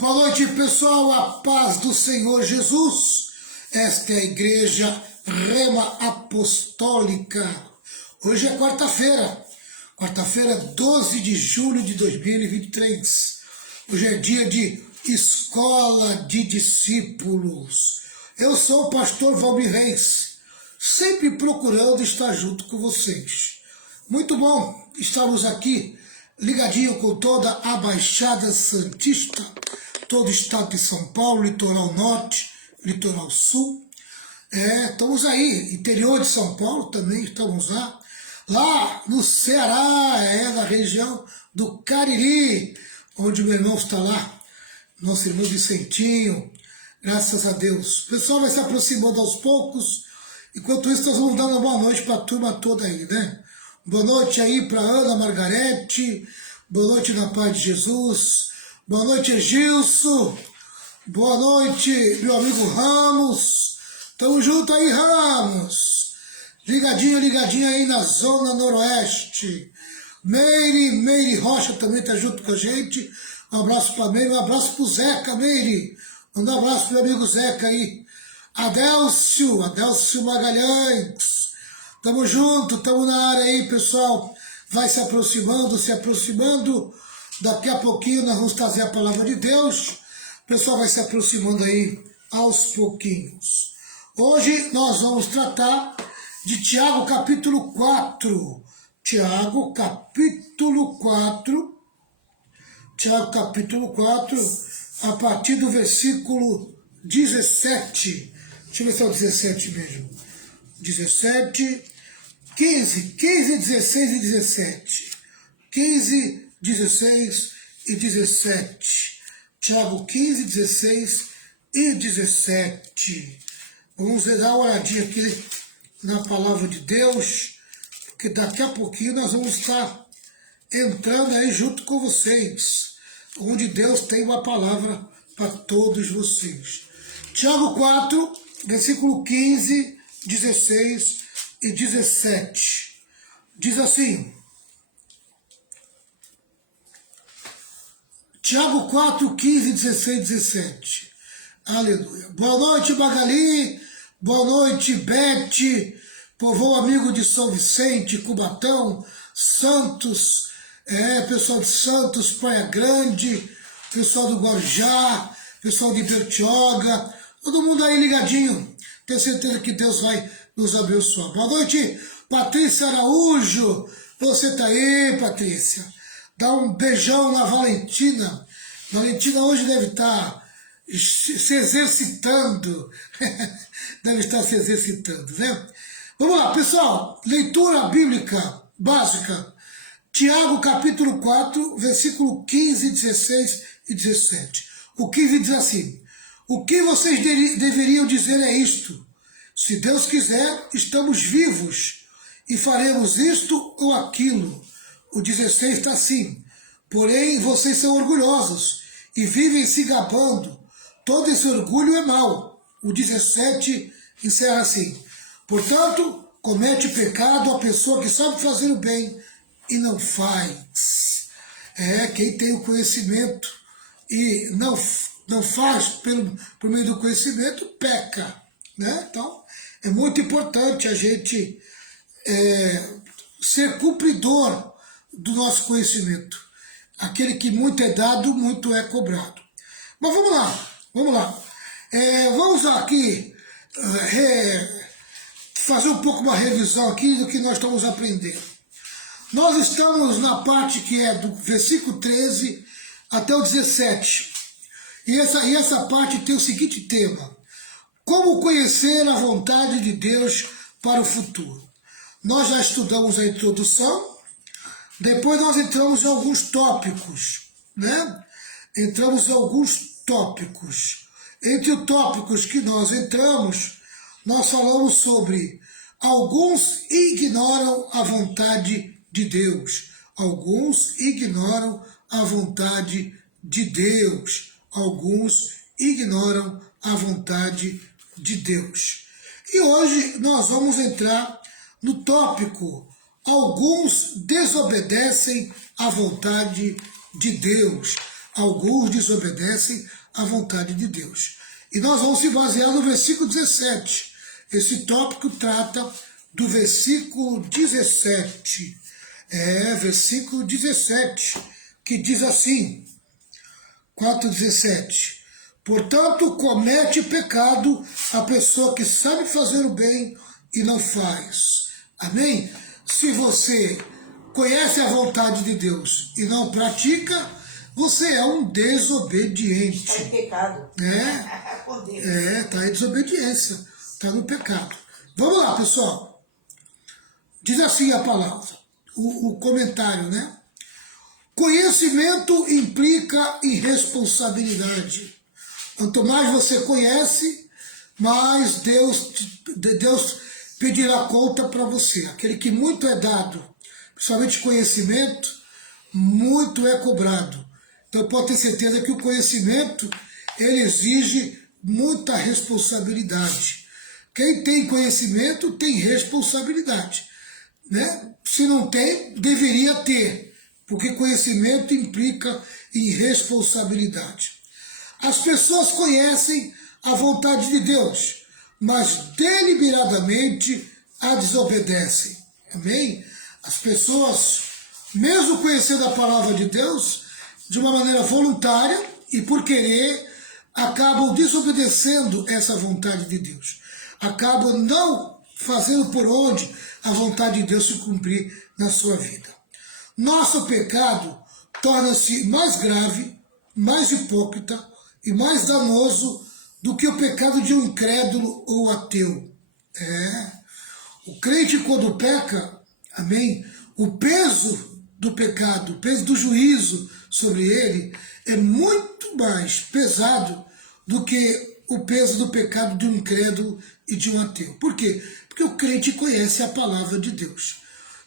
Boa noite, pessoal, a paz do Senhor Jesus. Esta é a Igreja Rema Apostólica. Hoje é quarta-feira, 12 de julho de 2023. Hoje é dia de Escola de Discípulos. Eu sou o pastor Valmir Reis, sempre procurando estar junto com vocês. Muito bom estarmos aqui, ligadinho com toda a Baixada Santista, todo o estado de São Paulo, litoral norte, litoral sul. Estamos aí, interior de São Paulo também, estamos lá no Ceará, na região do Cariri, onde o meu irmão está lá, nosso irmão Vicentinho, graças a Deus. O pessoal vai se aproximando aos poucos, enquanto isso nós vamos dando uma boa noite para a turma toda aí, né? Boa noite aí para Ana Margarete, boa noite na paz de Jesus, boa noite Gilson, boa noite meu amigo Ramos, tamo junto aí Ramos, ligadinho aí na zona noroeste. Meire Rocha também tá junto com a gente, um abraço para Meire, um abraço pro Zeca, Meire, manda um abraço pro meu amigo Zeca aí, Adélcio Magalhães. Tamo junto, tamo na área aí, pessoal. Vai se aproximando. Daqui a pouquinho nós vamos trazer a palavra de Deus. O pessoal vai se aproximando aí aos pouquinhos. Hoje nós vamos tratar de Tiago capítulo 4. Tiago capítulo 4, a partir do versículo 17. Deixa eu ver se é o 17 mesmo. 17, 15, 16 e 17. 15, 16 e 17. Tiago 15, 16 e 17. Vamos dar uma olhadinha aqui na palavra de Deus, porque daqui a pouquinho nós vamos estar entrando aí junto com vocês, onde Deus tem uma palavra para todos vocês. Tiago 4, versículo 15, 16 e 17. Diz assim, Tiago 4, 15, 16 e 17. Aleluia. Boa noite, Magali. Boa noite, Bete. Povo amigo de São Vicente, Cubatão, Santos, pessoal de Santos, Praia Grande, pessoal do Guarujá, pessoal de Bertioga, todo mundo aí ligadinho. Tenho certeza que Deus vai nos abençoar. Boa noite, Patrícia Araújo. Você tá aí, Patrícia. Dá um beijão na Valentina. Valentina hoje deve estar se exercitando. Deve estar se exercitando, né? Vamos lá, pessoal. Leitura bíblica básica. Tiago capítulo 4, versículo 15, 16 e 17. O 15 diz assim: o que vocês deveriam dizer é isto: se Deus quiser, estamos vivos e faremos isto ou aquilo. O 16 está assim: porém vocês são orgulhosos e vivem se gabando. Todo esse orgulho é mau. O 17 encerra assim: portanto, comete pecado a pessoa que sabe fazer o bem e não faz. Quem tem o conhecimento e não faz por meio do conhecimento, peca, né? Então, é muito importante a gente ser cumpridor do nosso conhecimento. Aquele que muito é dado, muito é cobrado. Mas vamos lá. Vamos aqui fazer um pouco uma revisão aqui do que nós estamos aprendendo. Nós estamos na parte que é do versículo 13 até o 17. E essa parte tem o seguinte tema: como conhecer a vontade de Deus para o futuro. Nós já estudamos a introdução, depois nós entramos em alguns tópicos, né? Entre os tópicos que nós entramos, nós falamos sobre alguns ignoram a vontade de Deus. Alguns ignoram a vontade de Deus. Alguns ignoram a vontade de Deus. E hoje nós vamos entrar no tópico: alguns desobedecem à vontade de Deus. alguns desobedecem à vontade de Deus. E nós vamos se basear no versículo 17. Esse tópico trata do versículo 17. Versículo 17, que diz assim, 4:17. Portanto, comete pecado a pessoa que sabe fazer o bem e não faz. Amém? Se você conhece a vontade de Deus e não pratica, você é um desobediente. Está em pecado. Está em desobediência, está no pecado. Vamos lá, pessoal. Diz assim a palavra, o comentário, né? Conhecimento implica irresponsabilidade. Quanto mais você conhece, mais Deus pedirá conta para você. Aquele que muito é dado, principalmente conhecimento, muito é cobrado. Então pode ter certeza que o conhecimento, ele exige muita responsabilidade. Quem tem conhecimento tem responsabilidade, né? Se não tem, deveria ter, porque conhecimento implica em responsabilidade. As pessoas conhecem a vontade de Deus, mas deliberadamente a desobedecem. Amém? As pessoas, mesmo conhecendo a palavra de Deus, de uma maneira voluntária e por querer, acabam desobedecendo essa vontade de Deus. Acabam não fazendo por onde a vontade de Deus se cumprir na sua vida. Nosso pecado torna-se mais grave, mais hipócrita e mais danoso do que o pecado de um incrédulo ou ateu. O crente quando peca, amém, o peso do pecado, o peso do juízo sobre ele é muito mais pesado do que o peso do pecado de um incrédulo e de um ateu. Por quê? Porque o crente conhece a palavra de Deus.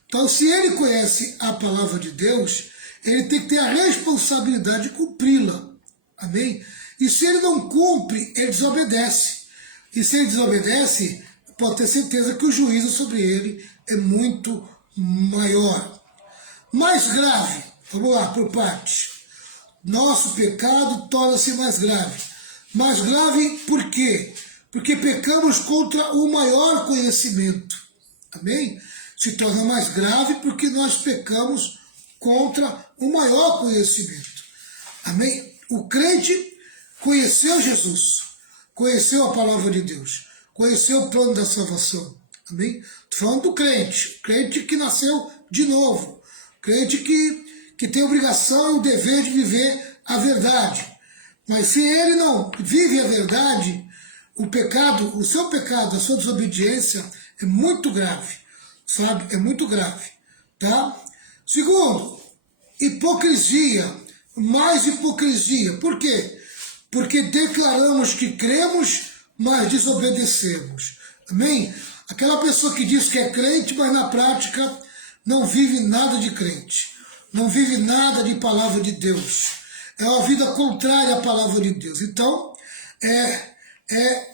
Então, se ele conhece a palavra de Deus, ele tem que ter a responsabilidade de cumpri-la. Amém? E se ele não cumpre, ele desobedece. E se ele desobedece, pode ter certeza que o juízo sobre ele é muito maior. Mais grave, vamos lá, por parte. Nosso pecado torna-se mais grave. Mais grave por quê? Porque pecamos contra o maior conhecimento. Amém? Se torna mais grave porque nós pecamos contra o maior conhecimento. Amém? O crente conheceu Jesus, conheceu a palavra de Deus, conheceu o plano da salvação. Amém? Estou falando do crente, crente que nasceu de novo, crente que tem a obrigação e o dever de viver a verdade. Mas se ele não vive a verdade, o pecado, o seu pecado, a sua desobediência é muito grave, sabe? É muito grave, tá? Segundo, hipocrisia, mais hipocrisia. Por quê? Porque declaramos que cremos, mas desobedecemos. Amém? Aquela pessoa que diz que é crente, mas na prática não vive nada de crente. Não vive nada de palavra de Deus. É uma vida contrária à palavra de Deus. Então,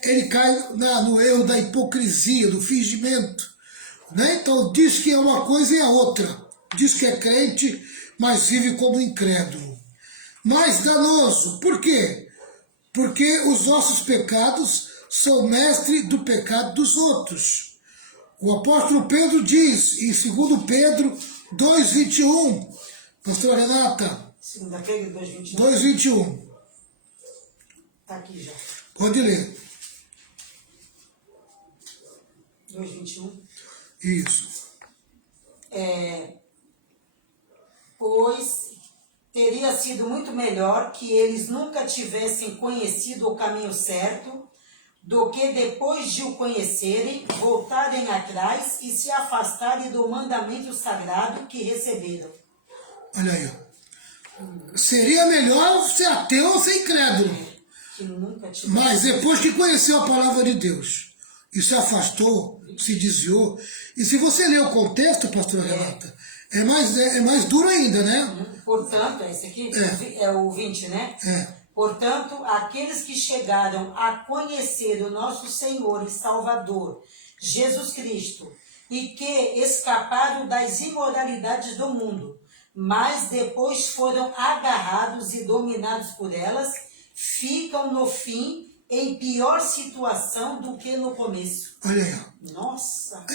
ele cai no erro da hipocrisia, do fingimento. Né? Então, diz que é uma coisa e a outra. Diz que é crente, mas vive como incrédulo. Mais danoso. Por quê? Porque os nossos pecados são mestre do pecado dos outros. O apóstolo Pedro diz, em 2 Pedro 2,21, pastora Renata, 2 Pedro 2,21. 2,21. Está aqui já. Pode ler. 2,21. Isso. Pois teria sido muito melhor que eles nunca tivessem conhecido o caminho certo, do que depois de o conhecerem, voltarem atrás e se afastarem do mandamento sagrado que receberam. Olha aí. Seria melhor ser ateu ou ser incrédulo. Que nunca tivessem. Mas depois que conheceu a palavra de Deus e se afastou, se desviou, e se você ler o contexto, pastora Renata, é mais duro ainda, né? Portanto, esse aqui é o 20, né? Portanto, aqueles que chegaram a conhecer o nosso Senhor e Salvador, Jesus Cristo, e que escaparam das imoralidades do mundo, mas depois foram agarrados e dominados por elas, ficam no fim em pior situação do que no começo. Olha aí, ó. Nossa!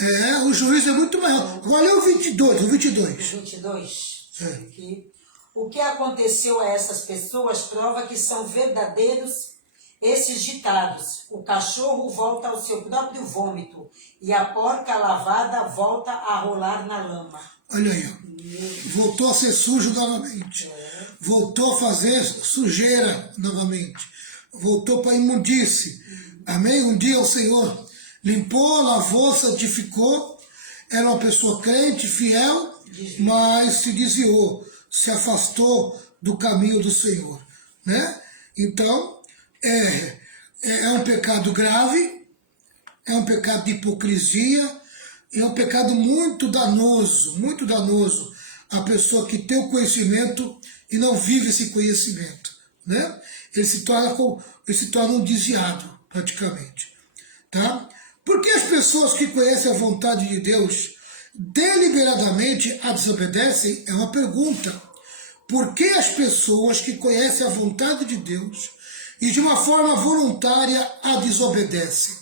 O juízo é muito maior. Agora é o 22, o 22. 22. É. Aqui. O que aconteceu a essas pessoas prova que são verdadeiros esses ditados. O cachorro volta ao seu próprio vômito e a porca lavada volta a rolar na lama. Olha aí, ó. Voltou a ser sujo novamente. Voltou a fazer sujeira novamente. Voltou para a imundície. Amém? Um dia o Senhor limpou, lavou, santificou. Era uma pessoa crente, fiel, mas se desviou, se afastou do caminho do Senhor, né? Então, é um pecado grave, é um pecado de hipocrisia, é um pecado muito danoso a pessoa que tem o conhecimento e não vive esse conhecimento, né? Ele se torna um desviado, praticamente, tá? Por que as pessoas que conhecem a vontade de Deus deliberadamente a desobedecem? É uma pergunta. Por que as pessoas que conhecem a vontade de Deus e de uma forma voluntária a desobedecem?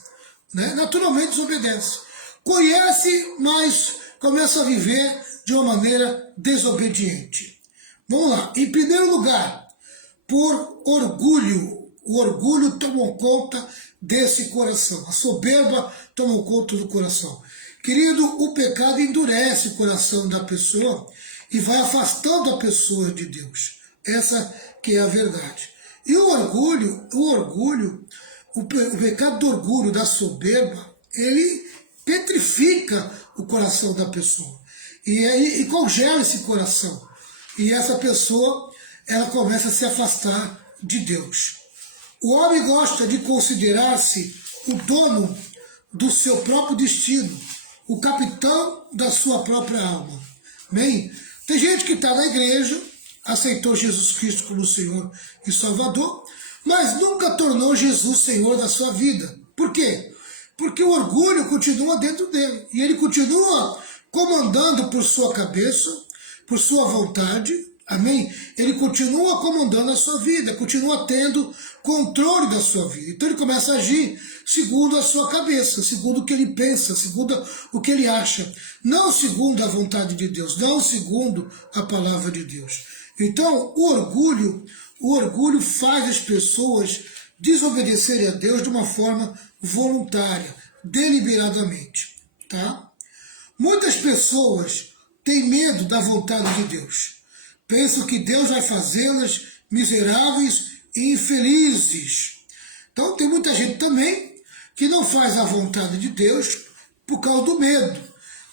Né? Naturalmente desobedece. Conhece, mas começa a viver de uma maneira desobediente. Vamos lá. Em primeiro lugar, por orgulho. O orgulho tomou conta desse coração. A soberba tomou conta do coração. Querido, o pecado endurece o coração da pessoa e vai afastando a pessoa de Deus. Essa que é a verdade. E o pecado do orgulho, da soberba, ele petrifica o coração da pessoa. E congela esse coração. E essa pessoa, ela começa a se afastar de Deus. O homem gosta de considerar-se o dono do seu próprio destino, o capitão da sua própria alma. Amém? Tem gente que está na igreja, aceitou Jesus Cristo como Senhor e Salvador, mas nunca tornou Jesus Senhor da sua vida. Por quê? Porque o orgulho continua dentro dele. E ele continua comandando por sua cabeça, por sua vontade. Amém? Ele continua comandando a sua vida, continua tendo controle da sua vida. Então ele começa a agir segundo a sua cabeça, segundo o que ele pensa, segundo o que ele acha. Não segundo a vontade de Deus, não segundo a palavra de Deus. Então o orgulho faz as pessoas desobedecerem a Deus de uma forma voluntária, deliberadamente. Tá? Muitas pessoas têm medo da vontade de Deus. Pensam que Deus vai fazê-las miseráveis e infelizes. Então tem muita gente também que não faz a vontade de Deus por causa do medo.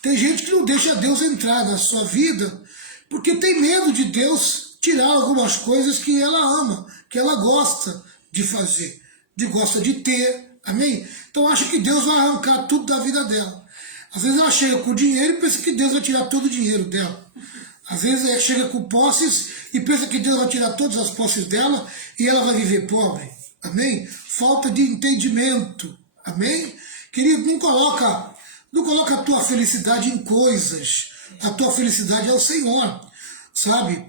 Tem gente que não deixa Deus entrar na sua vida porque tem medo de Deus tirar algumas coisas que ela ama, que ela gosta de fazer, gosta de ter. Amém? Então acha que Deus vai arrancar tudo da vida dela. Às vezes ela chega com dinheiro e pensa que Deus vai tirar todo o dinheiro dela. Às vezes ela chega com posses e pensa que Deus vai tirar todas as posses dela e ela vai viver pobre. Amém? Falta de entendimento. Amém? Querido, não coloca a tua felicidade em coisas. A tua felicidade é o Senhor. Sabe?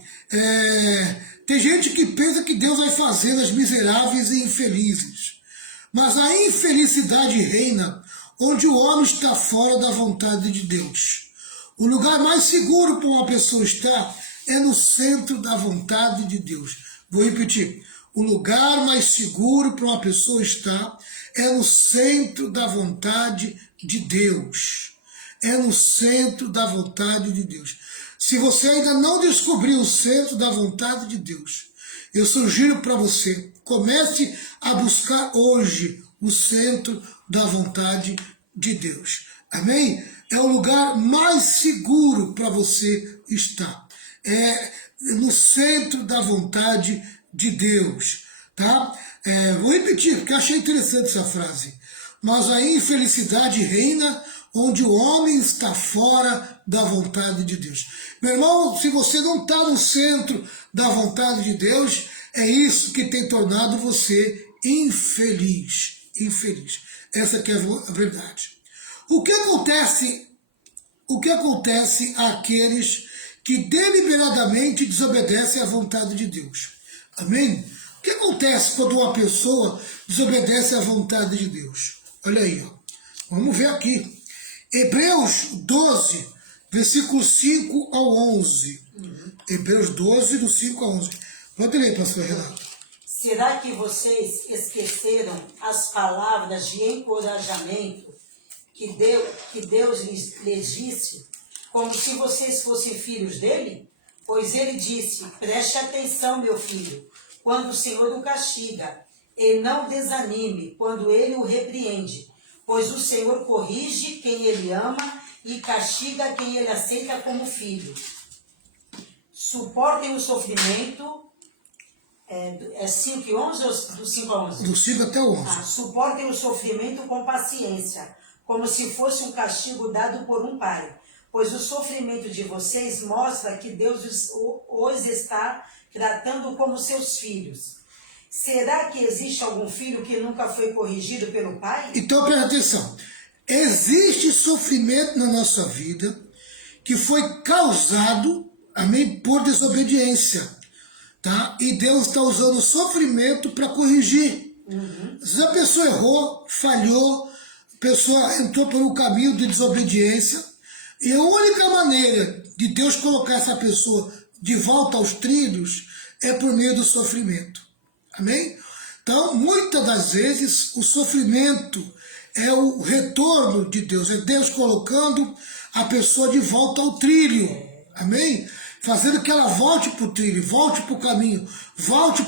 Tem gente que pensa que Deus vai fazê-las miseráveis e infelizes. Mas a infelicidade reina onde o homem está fora da vontade de Deus. O lugar mais seguro para uma pessoa estar é no centro da vontade de Deus. Vou repetir. O lugar mais seguro para uma pessoa estar é no centro da vontade de Deus. É no centro da vontade de Deus. Se você ainda não descobriu o centro da vontade de Deus, eu sugiro para você, comece a buscar hoje o centro da vontade de Deus. Amém? É o lugar mais seguro para você estar. É no centro da vontade de Deus. Tá? Vou repetir, porque achei interessante essa frase. Mas a infelicidade reina onde o homem está fora da vontade de Deus. Meu irmão, se você não está no centro da vontade de Deus, é isso que tem tornado você infeliz. Infeliz. Essa que é a verdade. O que acontece àqueles que deliberadamente desobedecem à vontade de Deus. Amém? O que acontece quando uma pessoa desobedece à vontade de Deus? Olha aí, ó. Vamos ver aqui. Hebreus 12, versículos 5 ao 11. Hebreus 12, do 5 ao 11. Pode ler, pastor Renato. Será que vocês esqueceram as palavras de encorajamento que Deus lhes disse, como se vocês fossem filhos dele? Pois ele disse, preste atenção, meu filho, quando o Senhor o castiga, e não desanime quando ele o repreende, pois o Senhor corrige quem ele ama e castiga quem ele aceita como filho. Suportem o sofrimento. É 5 e 11 ou do 5 a 11? Do 5 até o 11. Suportem o sofrimento com paciência, como se fosse um castigo dado por um pai. Pois o sofrimento de vocês mostra que Deus os está tratando como seus filhos. Será que existe algum filho que nunca foi corrigido pelo pai? Então, presta atenção. Existe sofrimento na nossa vida que foi causado, amém, por desobediência. Tá? E Deus está usando o sofrimento para corrigir. Se a pessoa errou, falhou, a pessoa entrou por um caminho de desobediência, e a única maneira de Deus colocar essa pessoa de volta aos trilhos é por meio do sofrimento. Amém? Então, muitas das vezes, o sofrimento é o retorno de Deus, é Deus colocando a pessoa de volta ao trilho. Amém? Fazendo que ela volte para o trilho, volte para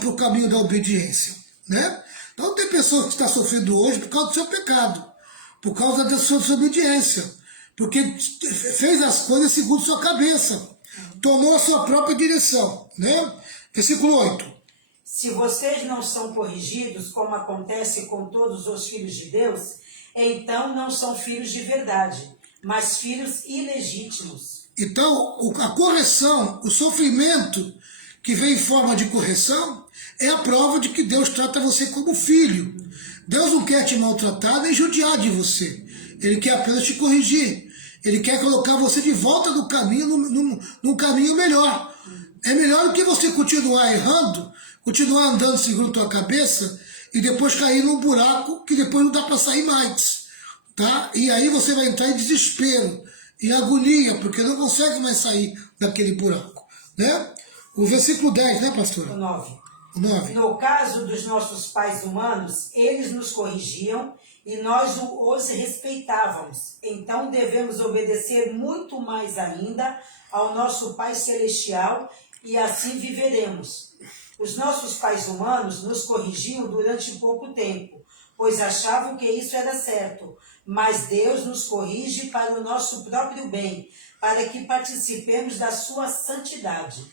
o caminho da obediência, né? Então tem pessoas que estão sofrendo hoje por causa do seu pecado, por causa da sua desobediência, porque fez as coisas segundo sua cabeça, tomou a sua própria direção, né? Versículo 8. Se vocês não são corrigidos, como acontece com todos os filhos de Deus, então não são filhos de verdade, mas filhos ilegítimos. Então, a correção, o sofrimento que vem em forma de correção, é a prova de que Deus trata você como filho. Deus não quer te maltratar nem judiar de você. Ele quer apenas te corrigir. Ele quer colocar você de volta no caminho, num caminho melhor. É melhor do que você continuar errando, continuar andando segundo a tua cabeça e depois cair num buraco que depois não dá para sair mais. Tá? E aí você vai entrar em desespero, em agonia, porque não consegue mais sair daquele buraco, né? O versículo 10, né, pastor? O 9. O 9. No caso dos nossos pais humanos, eles nos corrigiam e nós os respeitávamos. Então devemos obedecer muito mais ainda ao nosso Pai Celestial e assim viveremos. Os nossos pais humanos nos corrigiam durante pouco tempo, pois achavam que isso era certo. Mas Deus nos corrige para o nosso próprio bem, para que participemos da sua santidade.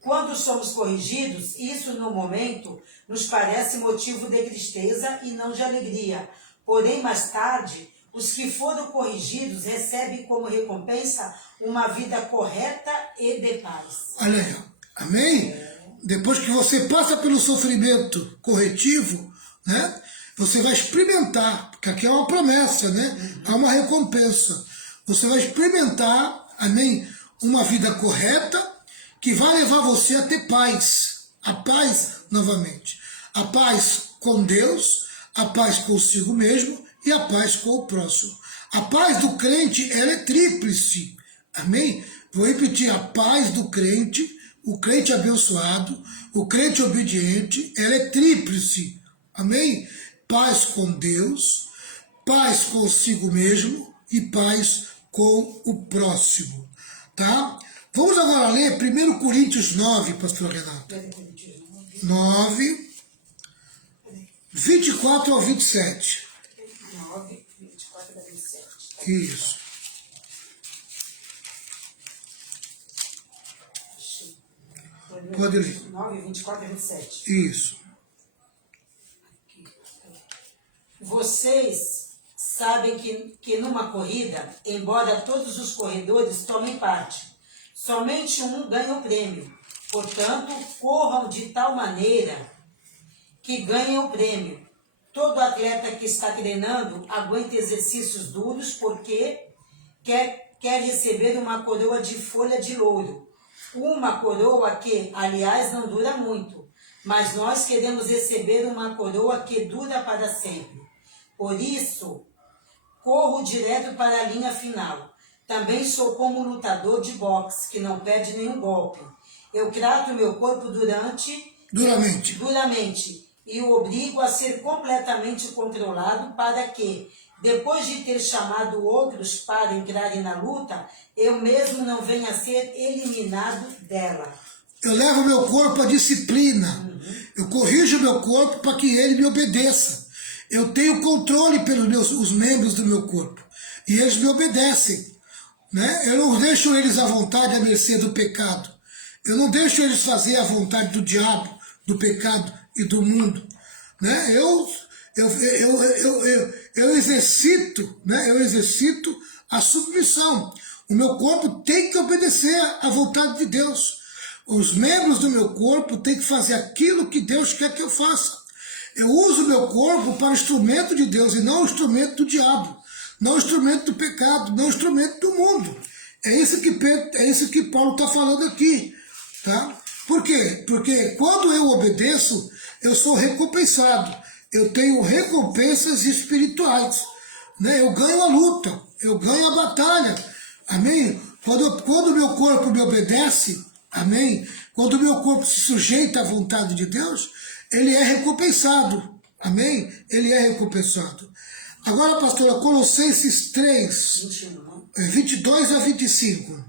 Quando somos corrigidos, isso no momento nos parece motivo de tristeza e não de alegria. Porém, mais tarde, os que foram corrigidos recebem como recompensa uma vida correta e de paz. Olha aí, amém? Depois que você passa pelo sofrimento corretivo, né? Você vai experimentar, porque aqui é uma promessa, né? É uma recompensa. Você vai experimentar, amém, uma vida correta que vai levar você a ter paz. A paz, novamente. A paz com Deus, a paz consigo mesmo e a paz com o próximo. A paz do crente, ela é tríplice. Amém? Vou repetir, a paz do crente, o crente abençoado, o crente obediente, ela é tríplice. Amém? Paz com Deus, paz consigo mesmo e paz com o próximo, tá? Vamos agora ler 1 Coríntios 9, pastor Renato. 9, 24 ao 27. 9, 24 a 27. Isso. Pode ler. 9, 24 a 27. Isso. Vocês sabem que numa corrida, embora todos os corredores tomem parte, somente um ganha o prêmio. Portanto, corram de tal maneira que ganhem o prêmio. Todo atleta que está treinando aguenta exercícios duros porque quer receber uma coroa de folha de louro. uma coroa que, aliás, não dura muito, mas nós queremos receber uma coroa que dura para sempre. Por isso, corro direto para a linha final. Também sou como um lutador de boxe, que não perde nenhum golpe. Eu trato meu corpo duramente e o obrigo a ser completamente controlado para que, depois de ter chamado outros para entrarem na luta, eu mesmo não venha a ser eliminado dela. Eu levo meu corpo à disciplina. Eu corrijo meu corpo para que ele me obedeça. Eu tenho controle pelos os membros do meu corpo. E eles me obedecem. Né? Eu não deixo eles à vontade, à mercê do pecado. Eu não deixo eles fazer a vontade do diabo, do pecado e do mundo. Né? Eu exercito, né? Eu exercito a submissão. O meu corpo tem que obedecer à vontade de Deus. Os membros do meu corpo têm que fazer aquilo que Deus quer que eu faça. Eu uso o meu corpo para o instrumento de Deus e não o instrumento do diabo, não o instrumento do pecado, não o instrumento do mundo. É isso que Paulo está falando aqui. Tá? Por quê? Porque quando eu obedeço, eu sou recompensado. Eu tenho recompensas espirituais. Né? Eu ganho a luta, eu ganho a batalha. Amém? Quando o meu corpo me obedece, amém? Quando o meu corpo se sujeita à vontade de Deus, ele é recompensado. Amém? Ele é recompensado. Agora, pastora, Colossenses 3, 21, não? 22 a 25.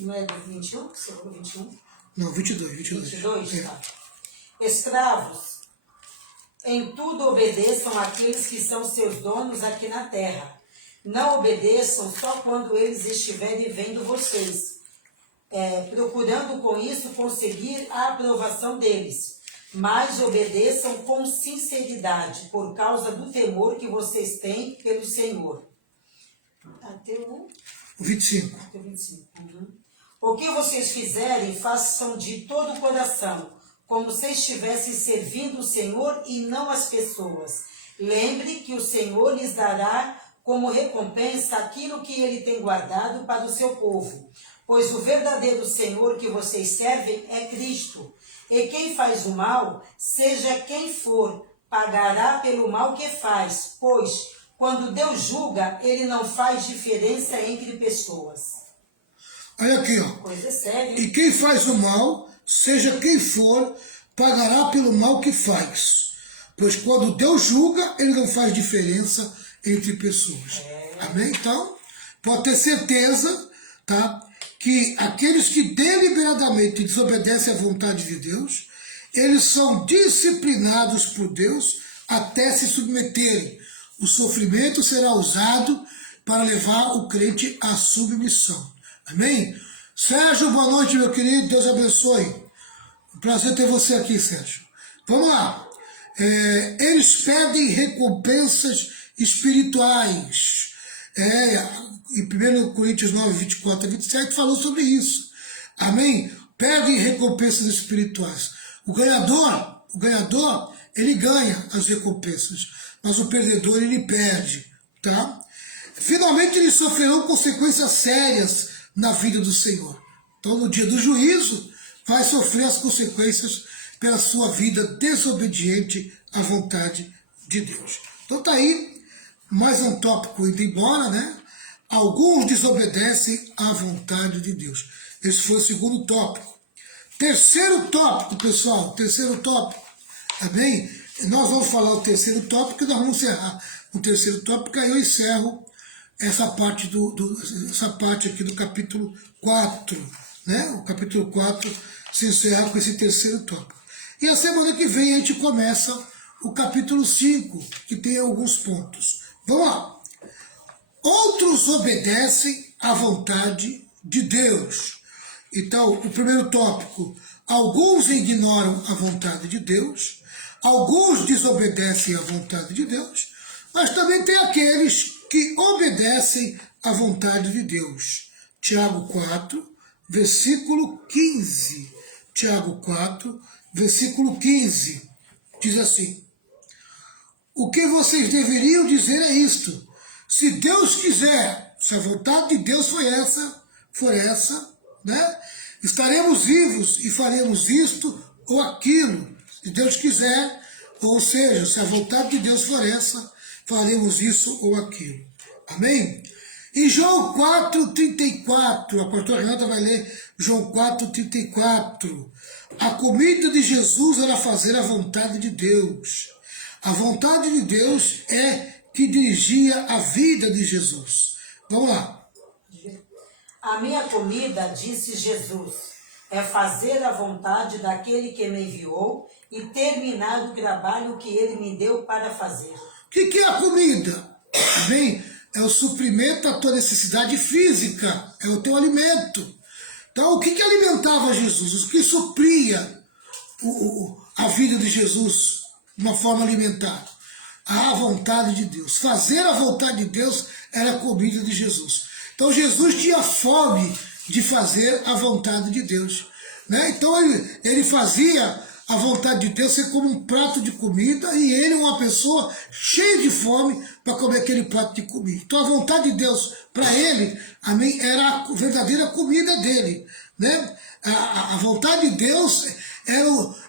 Não é do 21? Você falou 21? Não, 22. 22, tá. Escravos, em tudo obedeçam àqueles que são seus donos aqui na terra. Não obedeçam só quando eles estiverem vendo vocês, procurando com isso conseguir a aprovação deles. Mas obedeçam com sinceridade, por causa do temor que vocês têm pelo Senhor. Até o 25. Até o 25. O que vocês fizerem, façam de todo o coração, como se estivessem servindo o Senhor e não as pessoas. Lembre que o Senhor lhes dará como recompensa aquilo que ele tem guardado para o seu povo. Pois o verdadeiro Senhor que vocês servem é Cristo. E quem faz o mal, seja quem for, pagará pelo mal que faz, pois, quando Deus julga, ele não faz diferença entre pessoas. Olha aqui, ó. Coisa séria. E quem faz o mal, seja quem for, pagará pelo mal que faz. Pois quando Deus julga, ele não faz diferença entre pessoas. Amém? Então, pode ter certeza, tá? Que aqueles que deliberadamente desobedecem à vontade de Deus, eles são disciplinados por Deus até se submeterem. O sofrimento será usado para levar o crente à submissão. Amém? Sérgio, boa noite, meu querido. Deus abençoe. Um prazer ter você aqui, Sérgio. Vamos lá. Eles pedem recompensas espirituais. Em 1 Coríntios 9, 24 a 27, falou sobre isso. Amém? Pedem recompensas espirituais. O ganhador, ele ganha as recompensas, mas o perdedor, ele perde. Tá? Finalmente, eles sofrerão consequências sérias na vida do Senhor. Então, no dia do juízo, vai sofrer as consequências pela sua vida desobediente à vontade de Deus. Então, tá aí mais um tópico indo embora, né? Alguns desobedecem à vontade de Deus. Esse foi o segundo tópico. Terceiro tópico, pessoal. Terceiro tópico. Amém? Nós vamos falar o terceiro tópico e nós vamos encerrar o terceiro tópico. Aí eu encerro essa parte, essa parte aqui do capítulo 4. Né? O capítulo 4 se encerra com esse terceiro tópico. E a semana que vem a gente começa o capítulo 5, que tem alguns pontos. Vamos lá. Outros obedecem à vontade de Deus. Então, o primeiro tópico, alguns ignoram a vontade de Deus, alguns desobedecem à vontade de Deus, mas também tem aqueles que obedecem à vontade de Deus. Tiago 4, versículo 15. Tiago 4, versículo 15, diz assim: o que vocês deveriam dizer é isto: se Deus quiser, se a vontade de Deus for essa, né? Estaremos vivos e faremos isto ou aquilo, se Deus quiser, ou seja, se a vontade de Deus for essa, faremos isso ou aquilo. Amém? Em João 4,34, a pastora Renata vai ler João 4,34. A comida de Jesus era fazer a vontade de Deus. A vontade de Deus é que dirigia a vida de Jesus. Vamos lá. A minha comida, disse Jesus, é fazer a vontade daquele que me enviou e terminar o trabalho que ele me deu para fazer. O que é a comida? Bem, é o suprimento da tua necessidade física, é o teu alimento. Então, o que alimentava Jesus? O que supria a vida de Jesus de uma forma alimentar? A vontade de Deus. Fazer a vontade de Deus era a comida de Jesus. Então, Jesus tinha fome de fazer a vontade de Deus. Né? Então, ele fazia a vontade de Deus ser como um prato de comida e ele uma pessoa cheia de fome para comer aquele prato de comida. Então a vontade de Deus para ele, amém, era a verdadeira comida dele. Né? A vontade de Deus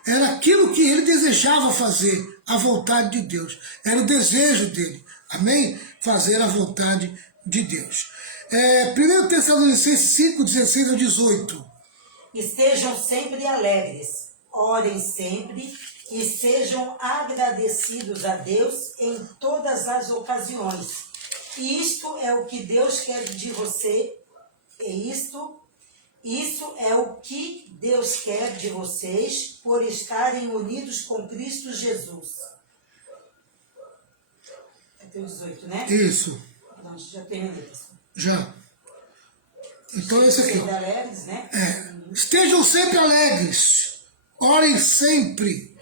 era aquilo que ele desejava fazer, a vontade de Deus. Era o desejo dele, amém? Fazer a vontade de Deus. 1 Tessalonicenses 5, 16 a 18. Estejam sempre alegres. Orem sempre e sejam agradecidos a Deus em todas as ocasiões. E isto é o que Deus quer de você. Isso é o que Deus quer de vocês por estarem unidos com Cristo Jesus. Até o 18, né? Isso. Não, já terminei. Já. Então esse aqui. Sempre alegres, né? Estejam sempre alegres. Orem sempre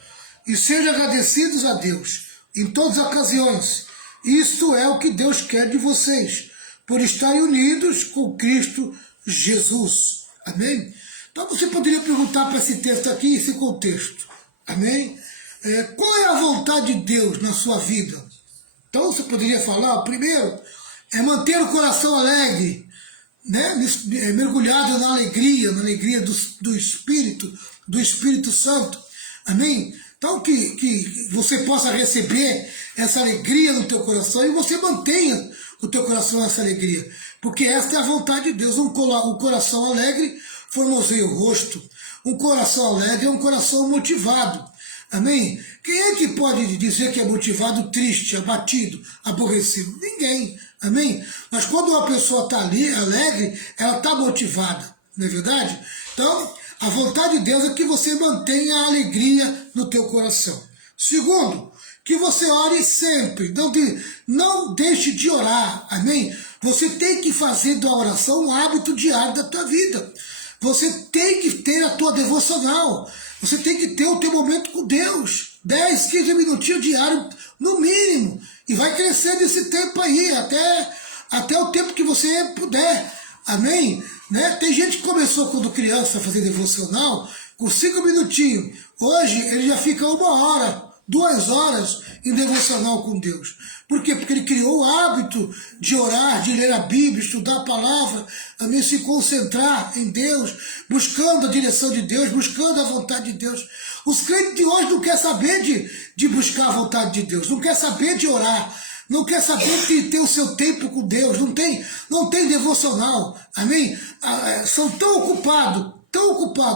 e sejam agradecidos a Deus em todas as ocasiões. Isto é o que Deus quer de vocês, por estarem unidos com Cristo Jesus. Amém? Então você poderia perguntar para esse texto aqui, esse contexto. Amém? Qual é a vontade de Deus na sua vida? Então você poderia falar, primeiro, é manter o coração alegre, né? Mergulhado na alegria do Espírito Santo, amém? Então que você possa receber essa alegria no teu coração e você mantenha o teu coração nessa alegria, porque esta é a vontade de Deus. Um coração alegre formoseia o rosto, um coração alegre é um coração motivado, amém? Quem é que pode dizer que é motivado triste, abatido, aborrecido? Ninguém, amém? Mas quando uma pessoa está ali, alegre, ela está motivada, não é verdade? Então, a vontade de Deus é que você mantenha a alegria no teu coração. Segundo, que você ore sempre, não deixe de orar, amém? Você tem que fazer da oração um hábito diário da tua vida. Você tem que ter a tua devocional, você tem que ter o teu momento com Deus, 10, 15 minutinhos diário, no mínimo, e vai crescendo esse tempo aí, até o tempo que você puder, amém? Né? Tem gente que começou quando criança a fazer devocional com 5 minutinhos, hoje ele já fica 1 hora, 2 horas em devocional com Deus. Por quê? Porque ele criou o hábito de orar, de ler a Bíblia, estudar a palavra, também se concentrar em Deus, buscando a direção de Deus, buscando a vontade de Deus. Os crentes de hoje não querem saber de buscar a vontade de Deus, não querem saber de orar, não quer saber de ter o seu tempo com Deus, não tem devocional, amém? São tão ocupados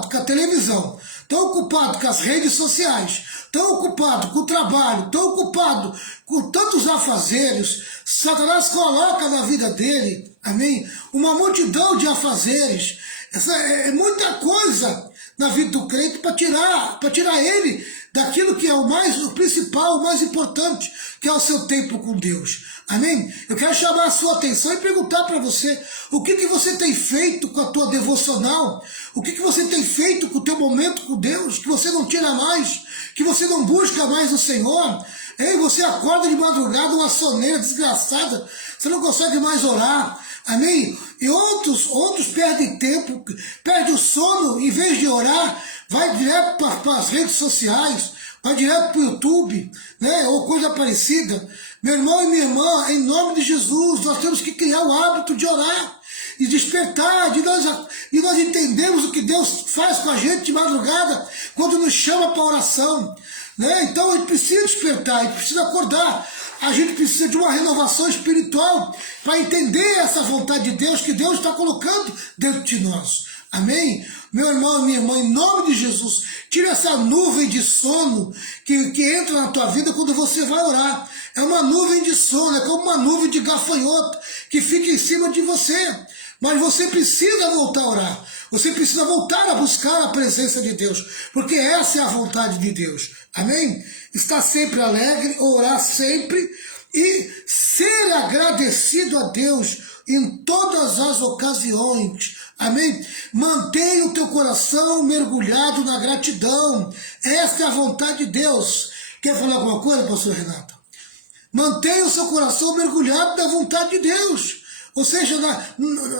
com a televisão, tão ocupados com as redes sociais, tão ocupados com o trabalho, tão ocupados com tantos afazeres. Satanás coloca na vida dele, amém? Uma multidão de afazeres. Essa é muita coisa na vida do crente para tirar ele daquilo que é o principal, o mais importante, que é o seu tempo com Deus. Amém? Eu quero chamar a sua atenção e perguntar para você, o que você tem feito com a tua devocional? O que você tem feito com o teu momento com Deus, que você não tira mais, que você não busca mais o Senhor? Ei, você acorda de madrugada, uma soneira desgraçada, você não consegue mais orar, amém? E outros perdem tempo, perdem o sono, em vez de orar, vai direto para as redes sociais, vai direto para o YouTube, né? Ou coisa parecida. Meu irmão e minha irmã, em nome de Jesus, nós temos que criar o hábito de orar. e despertar, de nós entendermos o que Deus faz com a gente de madrugada, quando nos chama para oração. Né? Então a gente precisa despertar, a gente precisa acordar, a gente precisa de uma renovação espiritual para entender essa vontade de Deus que Deus está colocando dentro de nós. Amém? Meu irmão e minha irmã, em nome de Jesus, tira essa nuvem de sono que entra na tua vida quando você vai orar. É uma nuvem de sono, é como uma nuvem de gafanhoto que fica em cima de você. Mas você precisa voltar a orar. Você precisa voltar a buscar a presença de Deus, porque essa é a vontade de Deus. Amém? Estar sempre alegre, orar sempre e ser agradecido a Deus em todas as ocasiões. Amém? Mantenha o teu coração mergulhado na gratidão. Esta é a vontade de Deus. Quer falar alguma coisa, pastor Renato? Mantenha o seu coração mergulhado na vontade de Deus. Ou seja,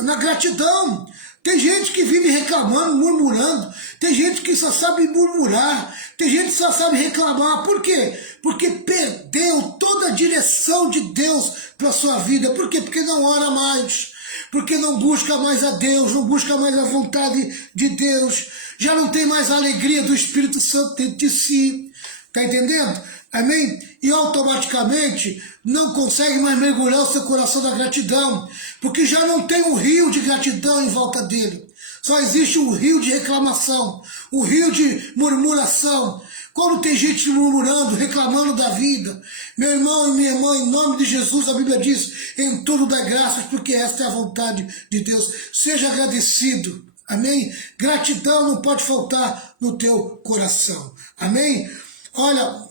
na gratidão. Tem gente que vive reclamando, murmurando. Tem gente que só sabe murmurar. Tem gente que só sabe reclamar. Por quê? Porque perdeu toda a direção de Deus para a sua vida. Por quê? Porque não ora mais. Porque não busca mais a Deus, não busca mais a vontade de Deus. Já não tem mais a alegria do Espírito Santo dentro de si. Está entendendo? Amém? E automaticamente não consegue mais mergulhar o seu coração na gratidão, porque já não tem um rio de gratidão em volta dele. Só existe um rio de reclamação, um rio de murmuração. Quando tem gente murmurando, reclamando da vida, meu irmão e minha irmã, em nome de Jesus, a Bíblia diz, em tudo dá graças, porque esta é a vontade de Deus. Seja agradecido, amém? Gratidão não pode faltar no teu coração, amém? Olha,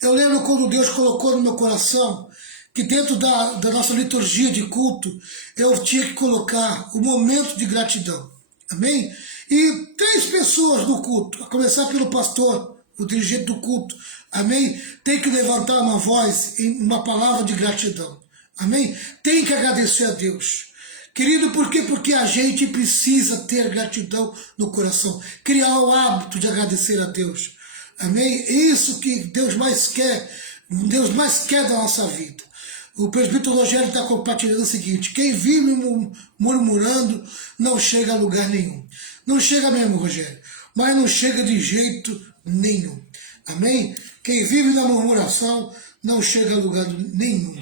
eu lembro quando Deus colocou no meu coração que dentro da nossa liturgia de culto, eu tinha que colocar o momento de gratidão, amém? E 3 pessoas no culto, a começar pelo pastor, o dirigente do culto, amém? Tem que levantar uma voz em uma palavra de gratidão, amém? Tem que agradecer a Deus. Querido, por quê? Porque a gente precisa ter gratidão no coração, criar o hábito de agradecer a Deus, amém? Isso que Deus mais quer da nossa vida. O presbítero Rogério está compartilhando o seguinte: quem vive murmurando não chega a lugar nenhum. Não chega mesmo, Rogério, mas não chega de jeito nenhum. Amém? Quem vive na murmuração não chega a lugar nenhum.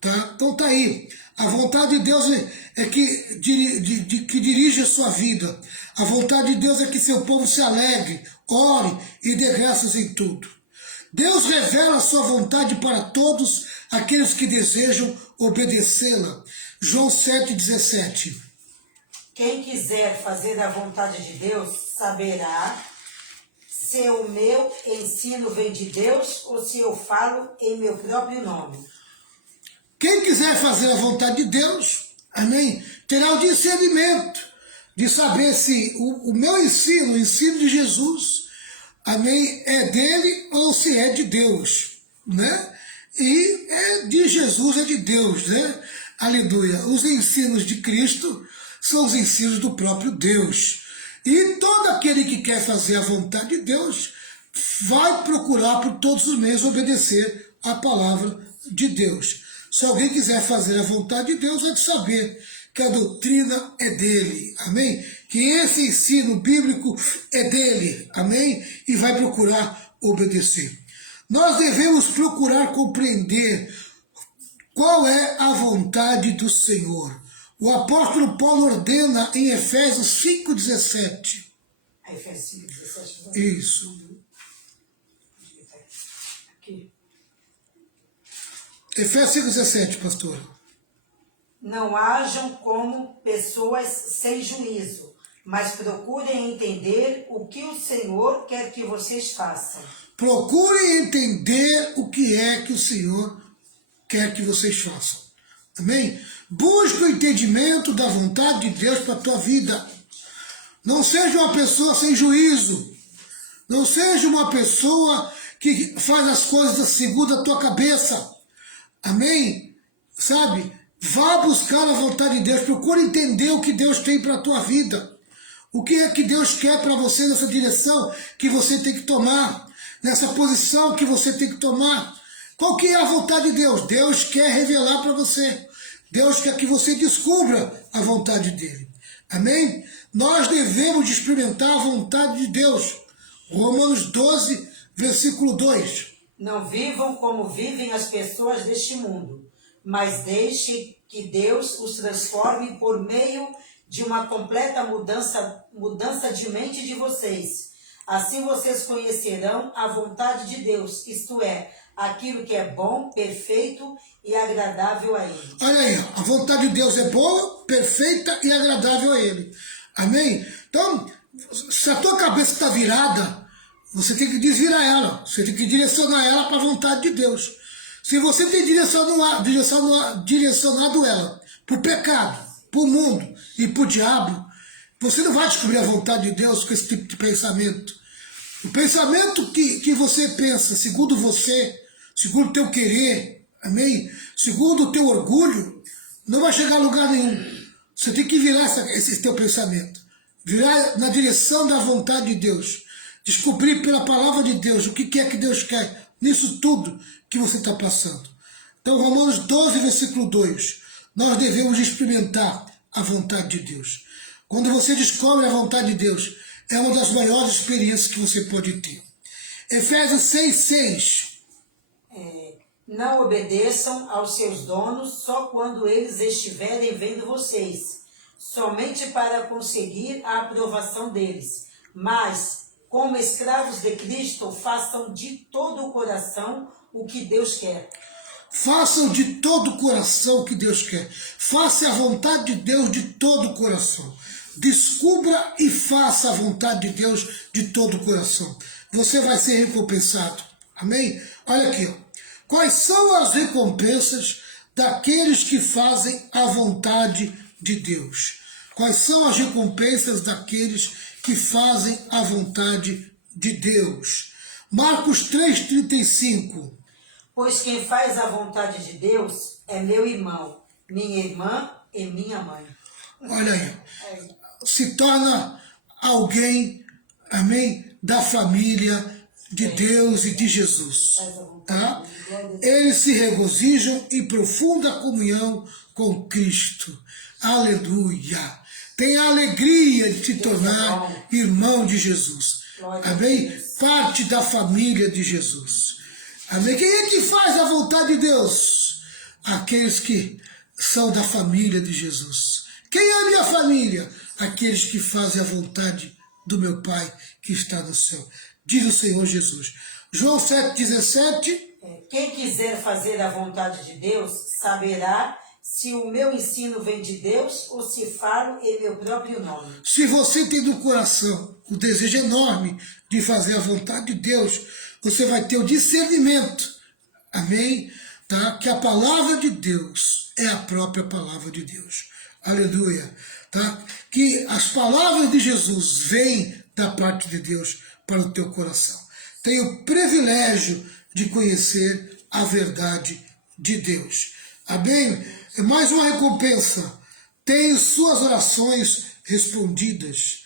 Tá? Então tá aí. A vontade de Deus é que dirige a sua vida. A vontade de Deus é que seu povo se alegre, ore e dê graças em tudo. Deus revela a sua vontade para todos aqueles que desejam obedecê-la. João 7,17. Quem quiser fazer a vontade de Deus saberá se o meu ensino vem de Deus ou se eu falo em meu próprio nome. Quem quiser fazer a vontade de Deus, amém, terá o discernimento de saber se o meu ensino, o ensino de Jesus, amém, é dele ou se é de Deus, né? E é de Jesus, é de Deus, né? Aleluia. Os ensinos de Cristo são os ensinos do próprio Deus. E todo aquele que quer fazer a vontade de Deus vai procurar por todos os meios obedecer a palavra de Deus. Se alguém quiser fazer a vontade de Deus, é de saber que a doutrina é dele, amém? Que esse ensino bíblico é dele, amém? E vai procurar obedecer. Nós devemos procurar compreender qual é a vontade do Senhor. O apóstolo Paulo ordena em Efésios 5,17. Efésios 5,17. Isso. Aqui. Efésios 5,17, pastor. Não hajam como pessoas sem juízo, mas procurem entender o que o Senhor quer que vocês façam. Procurem entender o que é que o Senhor quer que vocês façam. Amém? Busque o entendimento da vontade de Deus para a tua vida. Não seja uma pessoa sem juízo. Não seja uma pessoa que faz as coisas segundo a tua cabeça. Amém? Sabe? Vá buscar a vontade de Deus. Procure entender o que Deus tem para a tua vida. O que é que Deus quer para você nessa direção que você tem que tomar. Nessa posição que você tem que tomar. Qual que é a vontade de Deus? Deus quer revelar para você. Deus quer que você descubra a vontade dele. Amém? Nós devemos experimentar a vontade de Deus. Romanos 12, versículo 2. Não vivam como vivem as pessoas deste mundo, mas deixe que Deus os transforme por meio de uma completa mudança de mente de vocês. Assim vocês conhecerão a vontade de Deus, isto é, aquilo que é bom, perfeito e agradável a Ele. Olha aí, a vontade de Deus é boa, perfeita e agradável a Ele. Amém? Então, se a tua cabeça está virada, você tem que desvirar ela. Você tem que direcionar ela para a vontade de Deus. Se você tem direcionado ela para o pecado, para o mundo e para o diabo, você não vai descobrir a vontade de Deus com esse tipo de pensamento. O pensamento que você pensa, segundo você, segundo o teu querer, amém? Segundo o teu orgulho, não vai chegar a lugar nenhum. Você tem que virar esse teu pensamento. Virar na direção da vontade de Deus. Descobrir pela palavra de Deus o que é que Deus quer nisso tudo que você está passando. Então, Romanos 12, versículo 2. Nós devemos experimentar a vontade de Deus. Quando você descobre a vontade de Deus, é uma das maiores experiências que você pode ter. Efésios 6, 6. Não obedeçam aos seus donos só quando eles estiverem vendo vocês, somente para conseguir a aprovação deles. Mas, como escravos de Cristo, façam de todo o coração o que Deus quer. Façam de todo o coração o que Deus quer. Faça a vontade de Deus de todo o coração. Descubra e faça a vontade de Deus de todo o coração. Você vai ser recompensado. Amém? Olha aqui, ó. Quais são as recompensas daqueles que fazem a vontade de Deus? Quais são as recompensas daqueles que fazem a vontade de Deus? Marcos 3,35. Pois quem faz a vontade de Deus é meu irmão, minha irmã e minha mãe. Olha aí. Se torna alguém, amém, da família de Deus e de Jesus. Tá? Eles se regozijam em profunda comunhão com Cristo. Aleluia. Tem a alegria de se tornar irmão de Jesus. Amém? Parte da família de Jesus. Amém? Quem é que faz a vontade de Deus? Aqueles que são da família de Jesus. Quem é a minha família? Aqueles que fazem a vontade do meu Pai que está no céu. Diz o Senhor Jesus. João 7,17. Quem quiser fazer a vontade de Deus, saberá se o meu ensino vem de Deus ou se falo em meu próprio nome. Se você tem no coração o desejo enorme de fazer a vontade de Deus, você vai ter o discernimento, amém? Tá? Que a palavra de Deus é a própria palavra de Deus. Aleluia. Tá? Que as palavras de Jesus vêm da parte de Deus para o teu coração. Tenho o privilégio de conhecer a verdade de Deus. Amém? É mais uma recompensa. Tenho suas orações respondidas.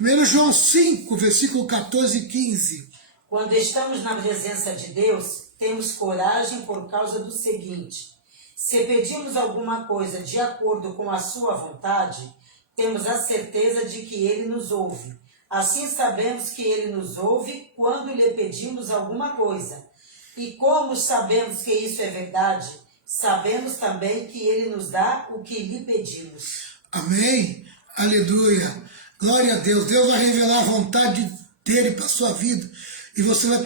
1 João 5, versículo 14 e 15. Quando estamos na presença de Deus, temos coragem por causa do seguinte: se pedimos alguma coisa de acordo com a sua vontade, temos a certeza de que Ele nos ouve. Assim sabemos que Ele nos ouve quando lhe pedimos alguma coisa. E como sabemos que isso é verdade, sabemos também que Ele nos dá o que lhe pedimos. Amém? Aleluia. Glória a Deus. Deus vai revelar a vontade dele para a sua vida. E você vai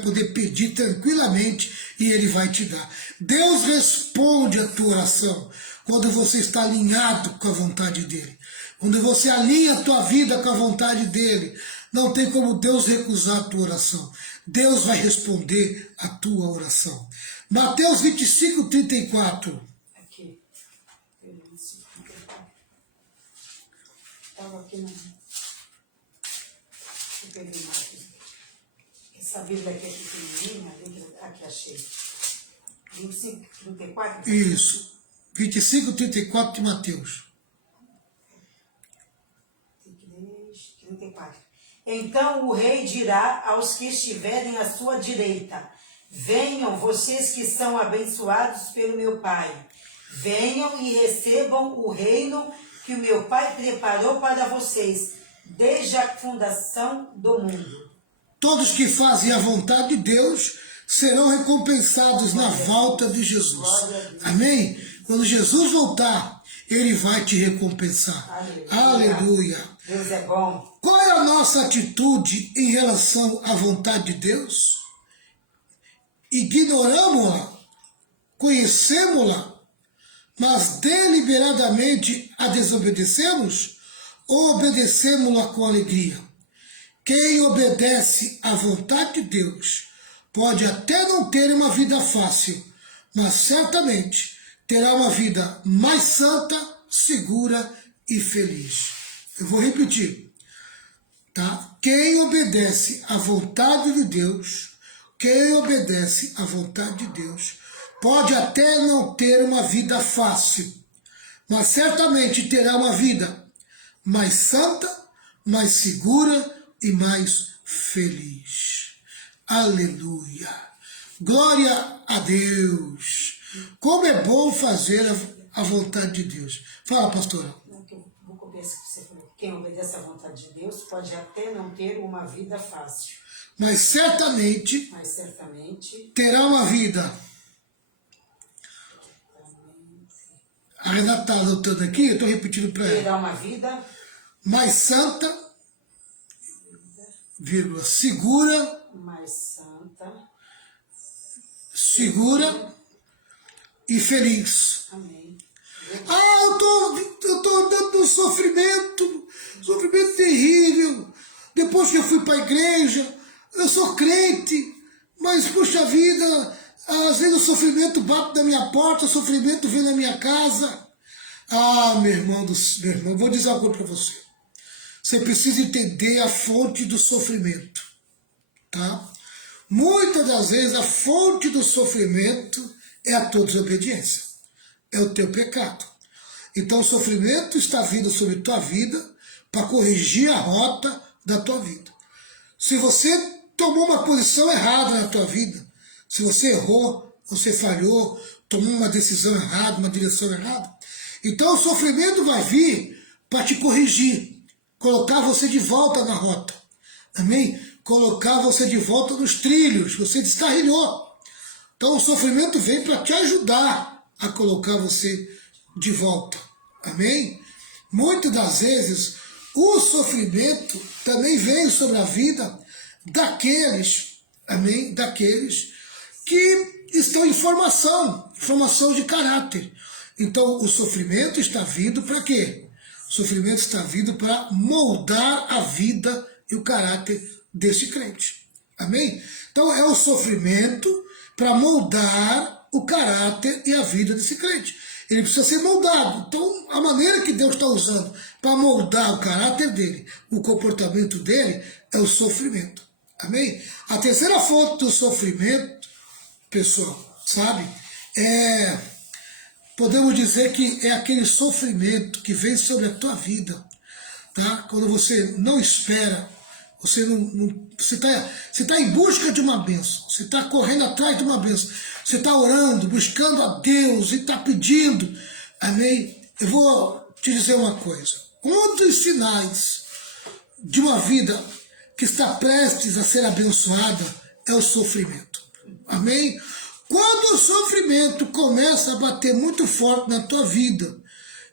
poder pedir tranquilamente e Ele vai te dar. Deus responde a tua oração quando você está alinhado com a vontade dEle. Quando você alinha a tua vida com a vontade dEle, não tem como Deus recusar a tua oração. Deus vai responder a tua oração. Mateus 25, 34. Aqui. 25, 34. Estava aqui no... Deixa eu pegar mais. Essa Bíblia aqui é pequenininha, aqui achei. 25, 34? Isso. 25, 34 de Mateus. 34. Então o rei dirá aos que estiverem à sua direita: venham, vocês que são abençoados pelo meu Pai. venham e recebam o reino que o meu Pai preparou para vocês, desde a fundação do mundo. Todos que fazem a vontade de Deus serão recompensados na volta de Jesus. Amém? Quando Jesus voltar, Ele vai te recompensar. Aleluia. Deus é bom. Qual é a nossa atitude em relação à vontade de Deus? Ignoramos-la, conhecemos-la, mas deliberadamente a desobedecemos ou obedecemos-la com alegria? Quem obedece à vontade de Deus pode até não ter uma vida fácil, mas certamente terá uma vida mais santa, segura e feliz. Eu vou repetir, tá? Quem obedece à vontade de Deus, pode até não ter uma vida fácil, mas certamente terá uma vida mais santa, mais segura e mais feliz. Aleluia. Glória a Deus. Como é bom fazer a vontade de Deus. Fala, pastora. Vou copiar isso que você falou. Quem obedece à vontade de Deus pode até não ter uma vida fácil, mas certamente terá uma vida. A Renata está anotando aqui, eu estou repetindo para ela. Terá uma vida mais santa, vírgula, segura, mais santa, segura e feliz. Amém. Eu tô andando no sofrimento terrível. Depois que eu fui para a igreja, eu sou crente, mas puxa vida, às vezes o sofrimento bate na minha porta, o sofrimento vem na minha casa. Meu irmão, vou dizer algo para você. Você precisa entender a fonte do sofrimento, tá? Muitas das vezes a fonte do sofrimento é a tua desobediência, é o teu pecado. Então o sofrimento está vindo sobre tua vida para corrigir a rota da tua vida. Se você tomou uma posição errada na tua vida, se você errou, você falhou, tomou uma decisão errada, uma direção errada, então o sofrimento vai vir para te corrigir, colocar você de volta na rota, amém? Colocar você de volta nos trilhos, você descarrilhou. Então o sofrimento vem para te ajudar a colocar você de volta, amém? Muitas das vezes o sofrimento também vem sobre a vida daqueles, amém? Daqueles que estão em formação de caráter. Então o sofrimento está vindo para quê? O sofrimento está vindo para moldar a vida e o caráter desse crente. Amém? Então é o sofrimento para moldar o caráter e a vida desse crente. Ele precisa ser moldado. Então a maneira que Deus está usando para moldar o caráter dele, o comportamento dele, é o sofrimento. Amém? A terceira fonte do sofrimento, pessoal, sabe? Podemos dizer que é aquele sofrimento que vem sobre a tua vida, tá? Quando você não espera, você está em busca de uma bênção, você está correndo atrás de uma bênção, você está orando, buscando a Deus e está pedindo, amém? Eu vou te dizer uma coisa, um dos sinais de uma vida que está prestes a ser abençoada é o sofrimento, amém? Quando o sofrimento começa a bater muito forte na tua vida,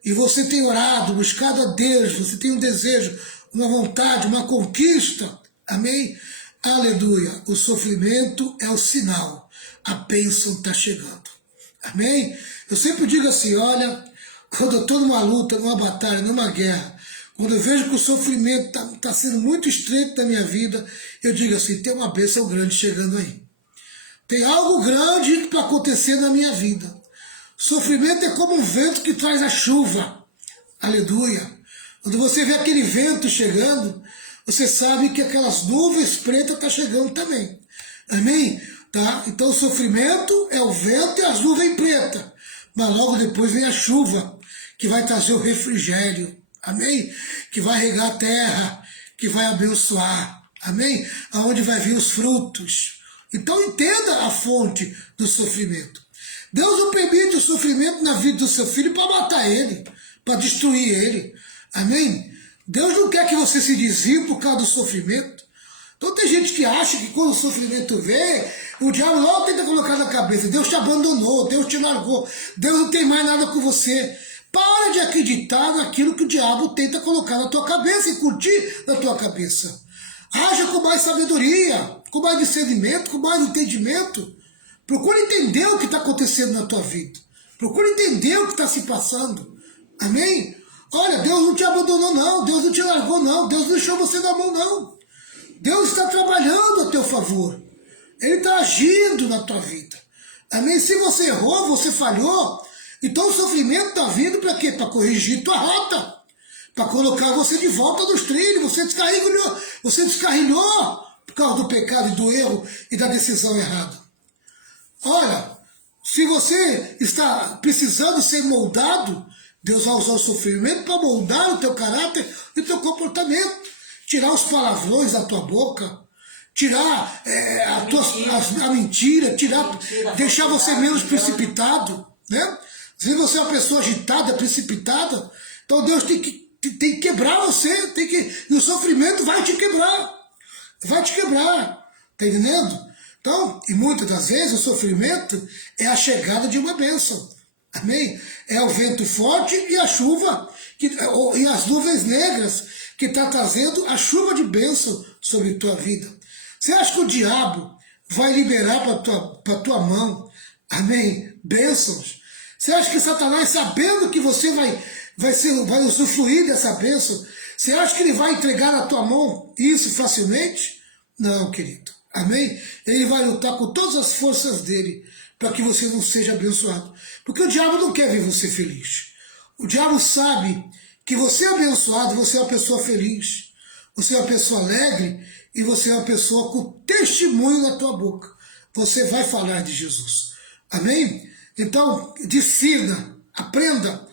e você tem orado, buscado a Deus, você tem um desejo, uma vontade, uma conquista, amém? Aleluia, o sofrimento é o sinal, a bênção está chegando, amém? Eu sempre digo assim, olha, quando eu estou numa luta, numa batalha, numa guerra, quando eu vejo que o sofrimento está sendo muito estreito na minha vida, eu digo assim, tem uma bênção grande chegando aí. Tem algo grande para acontecer na minha vida. Sofrimento é como um vento que traz a chuva. Aleluia. Quando você vê aquele vento chegando, você sabe que aquelas nuvens pretas estão chegando também. Amém? Tá? Então o sofrimento é o vento e as nuvens pretas. Mas logo depois vem a chuva, que vai trazer o refrigério. Amém? Que vai regar a terra, que vai abençoar. Amém? Aonde vai vir os frutos. Então entenda a fonte do sofrimento. Deus não permite o sofrimento na vida do seu filho para matar ele, para destruir ele. Amém? Deus não quer que você se desvie por causa do sofrimento. Então tem gente que acha que quando o sofrimento vem, o diabo logo tenta colocar na cabeça, Deus te abandonou, Deus te largou, Deus não tem mais nada com você. Para de acreditar naquilo que o diabo tenta colocar na tua cabeça e curtir na tua cabeça. Haja com mais sabedoria, com mais discernimento, com mais entendimento. Procure entender o que está acontecendo na tua vida. Procure entender o que está se passando. Amém? Olha, Deus não te abandonou não, Deus não te largou não, Deus não deixou você na mão não. Deus está trabalhando a teu favor. Ele está agindo na tua vida. Amém? Se você errou, você falhou, então o sofrimento está vindo para quê? Para corrigir tua rota. Para colocar você de volta nos trilhos. Você descarrilhou por causa do pecado e do erro e da decisão errada. Olha, se você está precisando ser moldado, Deus vai usar o sofrimento para moldar o teu caráter e o teu comportamento. Tirar os palavrões da tua boca, tirar a mentira, deixar você menos precipitado, né? Se você é uma pessoa agitada, precipitada, então Deus tem que quebrar você, e o sofrimento vai te quebrar, tá entendendo? Então, e muitas das vezes o sofrimento é a chegada de uma bênção, amém? É o vento forte e a chuva, e as nuvens negras que está trazendo a chuva de bênção sobre tua vida. Você acha que o diabo vai liberar para tua mão, amém, bênçãos? Você acha que Satanás, sabendo que você vai usufruir dessa bênção, você acha que ele vai entregar na tua mão isso facilmente? Não, querido, amém? Ele vai lutar com todas as forças dele para que você não seja abençoado. Porque o diabo não quer ver você feliz. O diabo sabe que você é abençoado, você é uma pessoa feliz, você é uma pessoa alegre e você é uma pessoa com testemunho na tua boca. Você vai falar de Jesus. Amém? Então, discirna, aprenda,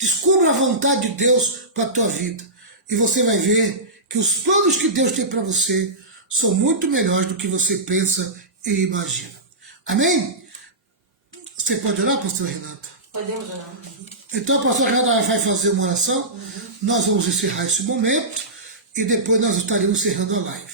descubra a vontade de Deus para a tua vida. E você vai ver que os planos que Deus tem para você são muito melhores do que você pensa e imagina. Amém? Você pode orar, pastor Renato? Podemos orar. Então a pastora Renata vai fazer uma oração, nós vamos encerrar esse momento e depois nós estaremos encerrando a live.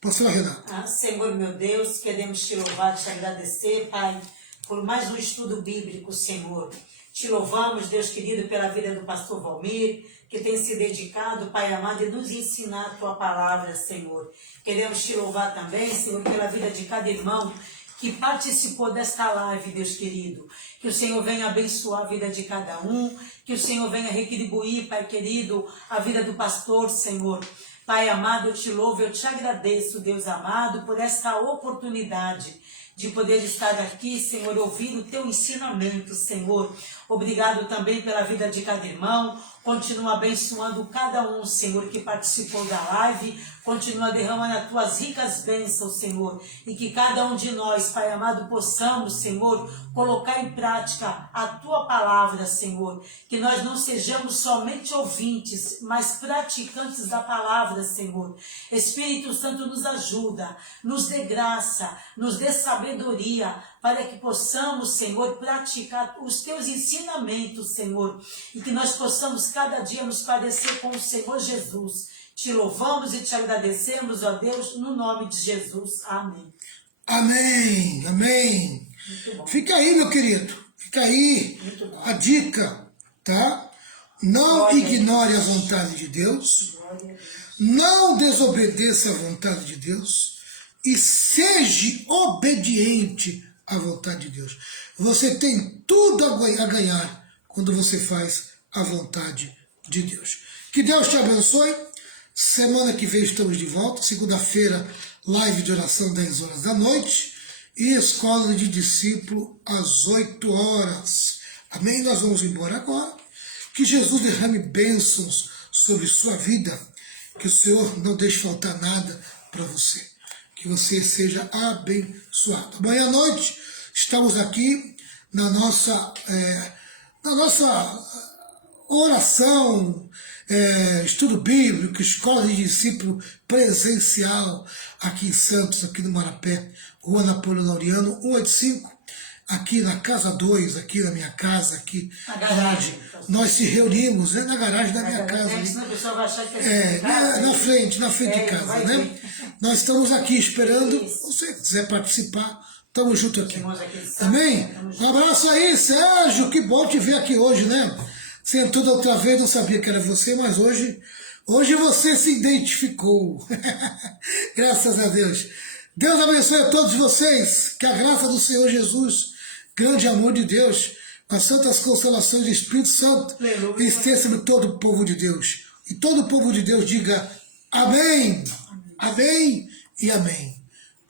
Pastora Renata. Senhor meu Deus, queremos te louvar, te agradecer, Pai, por mais um estudo bíblico, Senhor. Te louvamos, Deus querido, pela vida do pastor Valmir, que tem se dedicado, Pai amado, e nos ensinar a tua palavra, Senhor. Queremos te louvar também, Senhor, pela vida de cada irmão que participou desta live, Deus querido. Que o Senhor venha abençoar a vida de cada um, que o Senhor venha retribuir, Pai querido, a vida do pastor, Senhor. Pai amado, eu te louvo, eu te agradeço, Deus amado, por esta oportunidade de poder estar aqui, Senhor, ouvindo o teu ensinamento, Senhor. Obrigado também pela vida de cada irmão. Continua abençoando cada um, Senhor, que participou da live. Continua derramando as tuas ricas bênçãos, Senhor. E que cada um de nós, Pai amado, possamos, Senhor, colocar em prática a tua palavra, Senhor. Que nós não sejamos somente ouvintes, mas praticantes da palavra, Senhor. Espírito Santo nos ajuda, nos dê graça, nos dê sabedoria, para que possamos, Senhor, praticar os teus ensinamentos, Senhor. E que nós possamos cada dia nos parecer com o Senhor Jesus. Te louvamos e te agradecemos, ó Deus, no nome de Jesus. Amém. Amém, amém. Fica aí, meu querido. Fica aí a dica, tá? Não ignore a vontade de Deus. Não desobedeça a vontade de Deus. E seja obediente à vontade de Deus. Você tem tudo a ganhar quando você faz a vontade de Deus. Que Deus te abençoe. Semana que vem estamos de volta. Segunda-feira, live de oração 10 horas da noite. E escola de discípulo às 8 horas. Amém? Nós vamos embora agora. Que Jesus derrame bênçãos sobre sua vida. Que o Senhor não deixe faltar nada para você. Que você seja abençoado. Amanhã à noite estamos aqui na nossa oração, estudo bíblico, escola de discípulo presencial aqui em Santos, aqui no Marapé, Rua Napoleão Laureano, 185. aqui na casa 2, aqui na minha casa, aqui Na garagem. onde nós se reunimos, na garagem da minha casa. Senão a pessoa vai achar que é Na frente de casa, né? Nós estamos aqui esperando. Se você quiser participar, estamos juntos aqui. Amém? Um abraço aí, Sérgio. Que bom te ver aqui hoje, né? Sentou da outra vez, não sabia que era você, mas hoje você se identificou. Graças a Deus. Deus abençoe a todos vocês. Que a graça do Senhor Jesus, grande amor de Deus, as santas consolações do Espírito Santo, esteja sobre todo o povo de Deus. E todo o povo de Deus diga amém, amém e amém.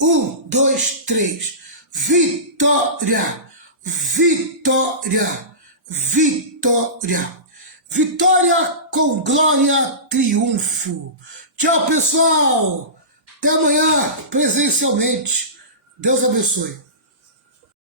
1, 2, 3. Vitória, vitória, vitória. Vitória com glória, triunfo. Tchau, pessoal. Até amanhã, presencialmente. Deus abençoe.